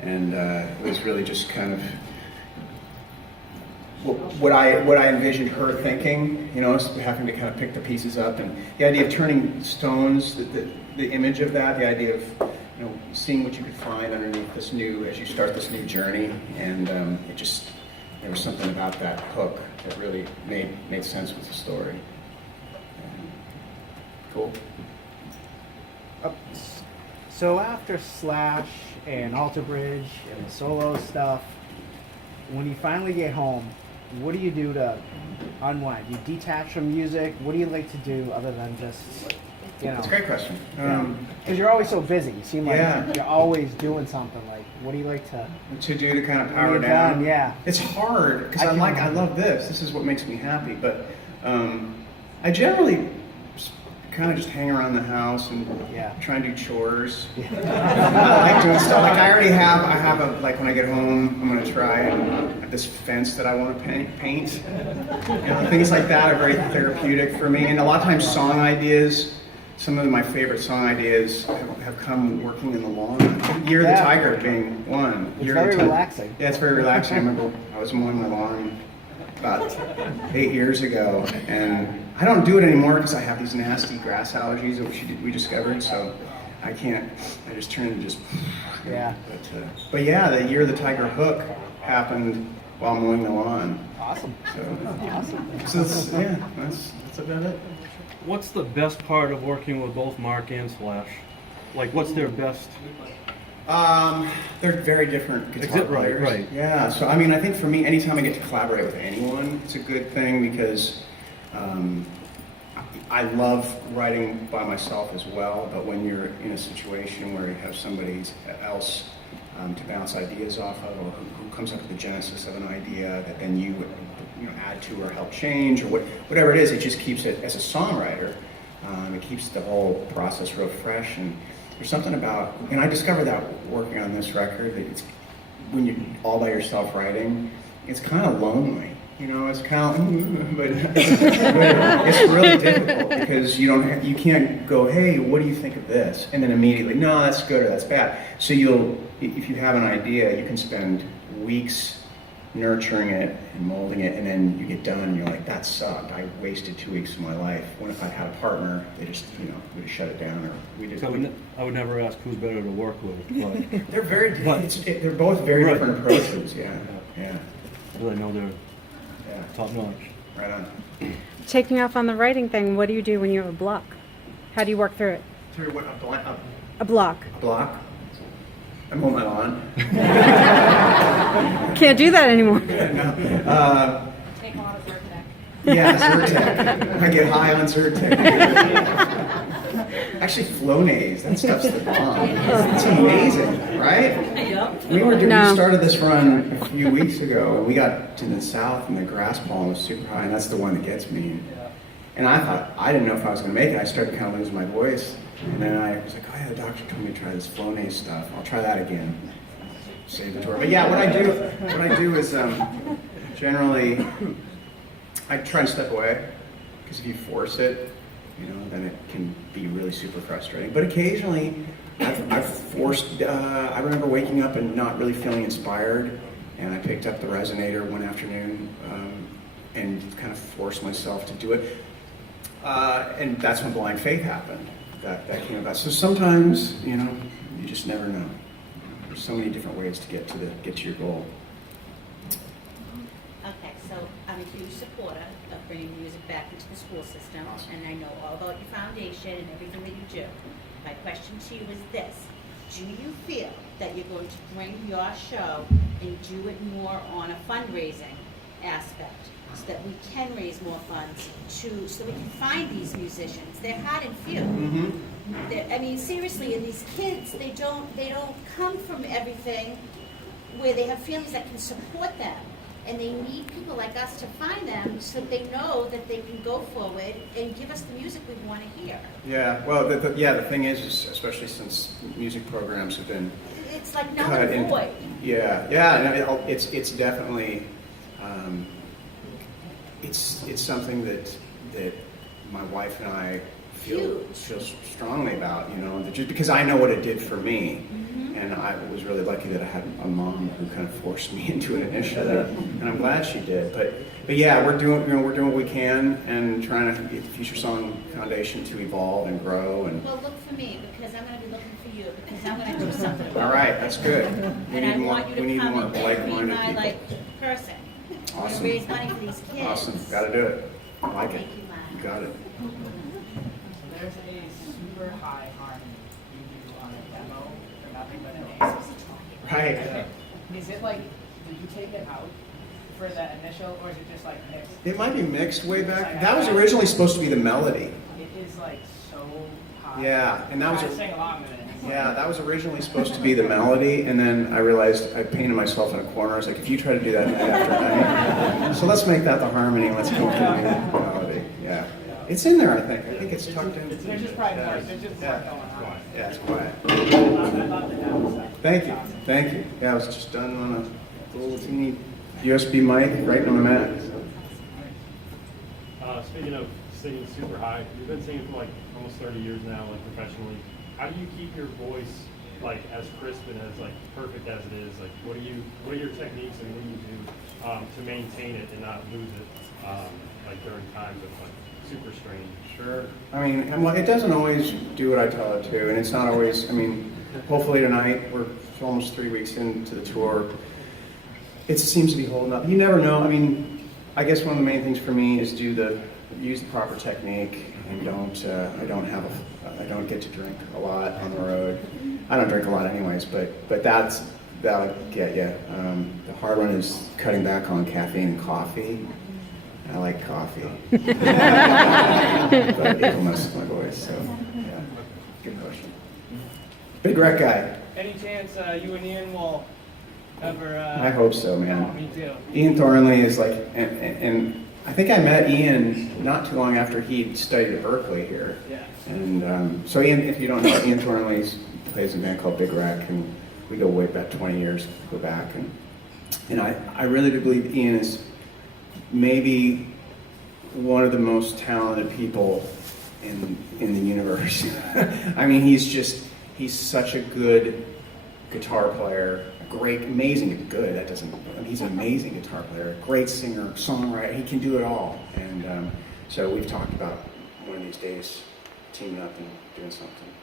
And it was really just kind of what I envisioned her thinking, having to kind of pick the pieces up, and the idea of turning stones, the image of that, the idea of seeing what you could find underneath as you start this new journey, and there was something about that hook that really made sense with the story. Cool. So after Slash and Alter Bridge and the solo stuff, when you finally get home, what do you do to unwind? You detach from music? What do you like to do other than just, That's a great question. Because you're always so busy. You seem like Yeah. you're always doing something. Like, what do you like to do to kind of power you're down? done, yeah. It's hard because I love this. This is what makes me happy. But I generally kind of just hang around the house and try and do chores. I like doing stuff. Like I have when I get home, I'm gonna try and have this fence that I want to paint. Things like that are very therapeutic for me. And a lot of times song ideas, some of my favorite song ideas have come working in the lawn. Year of the Tiger being one. It's very relaxing. Yeah, it's very relaxing. I remember I was mowing my lawn about 8 years ago, and I don't do it anymore because I have these nasty grass allergies that we discovered, so I can't. I just turn and just. Yeah. But yeah, the Year of the Tiger hook happened while mowing the lawn. Awesome. So that's about it. What's the best part of working with both Mark and Slash? Like, what's their best? They're very different guitar players. Right. Yeah. So I mean, I think for me, anytime I get to collaborate with anyone, it's a good thing because I love writing by myself as well. But when you're in a situation where you have somebody else to bounce ideas off of, or who comes up with the genesis of an idea that then you add to or help change or whatever it is, it just keeps it as a songwriter. It keeps the whole process real fresh, and there's something about, and I discovered that working on this record, that it's when you're all by yourself writing, it's kind of lonely. It's kind of, but it's really difficult because you can't go, hey, what do you think of this? And then immediately, no, that's good or that's bad. So if you have an idea, you can spend weeks nurturing it and molding it, and then you get done and you're like, that sucked. I wasted 2 weeks of my life. What if I had a partner? They just, we just shut it down, or we did. So I would never ask who's better to work with, but they're both very different approaches. Yeah. I really know they're top notch. Right on. Take me off on the writing thing. What do you do when you have a block? How do you work through it? Through what? A block. A block? I mow my lawn. Can't do that anymore. No. Take a lot of Zyrtec. Yeah, Zyrtec. I get high on Zyrtec. Actually, Flonase, that stuff's the bomb. It's amazing, right? We started this run a few weeks ago, and we got to the south, and the grass pollen was super high, and that's the one that gets me. And I didn't know if I was going to make it. I started kind of losing my voice, and then I was like, oh yeah, the doctor told me to try this Flonase stuff. I'll try that again. Save the tour. But yeah, what I do is generally I try and step away, because if you force it, then it can be really super frustrating. But occasionally, I've forced. I remember waking up and not really feeling inspired, and I picked up the resonator one afternoon and kind of forced myself to do it. And that's when Blind Faith happened. That came about. So sometimes, you just never know. There's so many different ways to get to your goal. Okay, so I'm a huge supporter of bringing music back into the school system, Awesome. and I know all about your foundation and everything that you do. My question to you is this: do you feel that you're going to bring your show and do it more on a fundraising aspect, so that we can raise more funds so that we can find these musicians? They're hard and few. Mm-hmm. I mean, seriously, and these kids, they don't come from everything where they have families that can support them. And they need people like us to find them so that they know that they can go forward and give us the music we want to hear. Yeah, well, the thing is, especially since music programs have been It's like null cut and void. no, it's definitely it's something that my wife and I feel strongly about, you know, that just because I know what it did for me. And I was really lucky that I had a mom who kind of forced me into it initially, and I'm glad she did. But yeah, we're doing what we can and trying to get the Future Song Foundation to evolve and grow. And Well, look for me, because I'm gonna be looking for you, because I'm gonna do something. all right, that's good. We And I need more. want you We to need come more and be like-minded my, people. like, person. We're Awesome. gonna raise money for these kids. Awesome, got to do it. I like it. Thank you, Mom. You got it. There's a super high harmony you do on a demo for nothing but an ace. Right. Is it like, did you take it out for that initial, or is it just like mixed? It might be mixed way back. That was originally supposed to be the melody. It is like so high. Yeah, and that was I sing along with it. It's like- Yeah, that was originally supposed to be the melody, and then I realized I painted myself in a corner. I was like, if you try to do that night after night, so let's make that the harmony. Let's go with the new melody. Yeah, it's in there. I think it's tucked in. There's just probably more, there's just more Yeah. going on. Yeah, it's quiet. I love the demo stuff. Thank you, thank you. Yeah, it was just done on a little teeny USB mic right on the Mac. Speaking of singing super high, you've been singing for like almost 30 years now, like professionally. How do you keep your voice like as crisp and as like perfect as it is? Like, what are your techniques and what do you do to maintain it and not lose it like during times of like super strain? Sure. I mean, and it doesn't always do what I tell it to, and it's not always. I mean, hopefully tonight we're almost 3 weeks into the tour. It seems to be holding up. You never know. I mean, I guess one of the main things for me is use the proper technique and I don't get to drink a lot on the road. I don't drink a lot anyways, but that'll get you. The hard one is cutting back on caffeine and coffee. I like coffee, but it'll mess with my voice. So, yeah, good question. Big Rec guy. Any chance you and Ian will ever? I hope so, man. Me too. Ian Thornley is like, and I think I met Ian not too long after he studied at Berkeley here. Yeah. And so Ian, if you don't know, Ian Thornley plays in a band called Big Rec, and we go way back 20 years, go back, and I really do believe Ian is maybe one of the most talented people in the universe. I mean, he's such a good guitar player, amazing, good, that doesn't, I mean, he's an amazing guitar player, great singer, songwriter, he can do it all. And so we've talked about one of these days teaming up and doing something.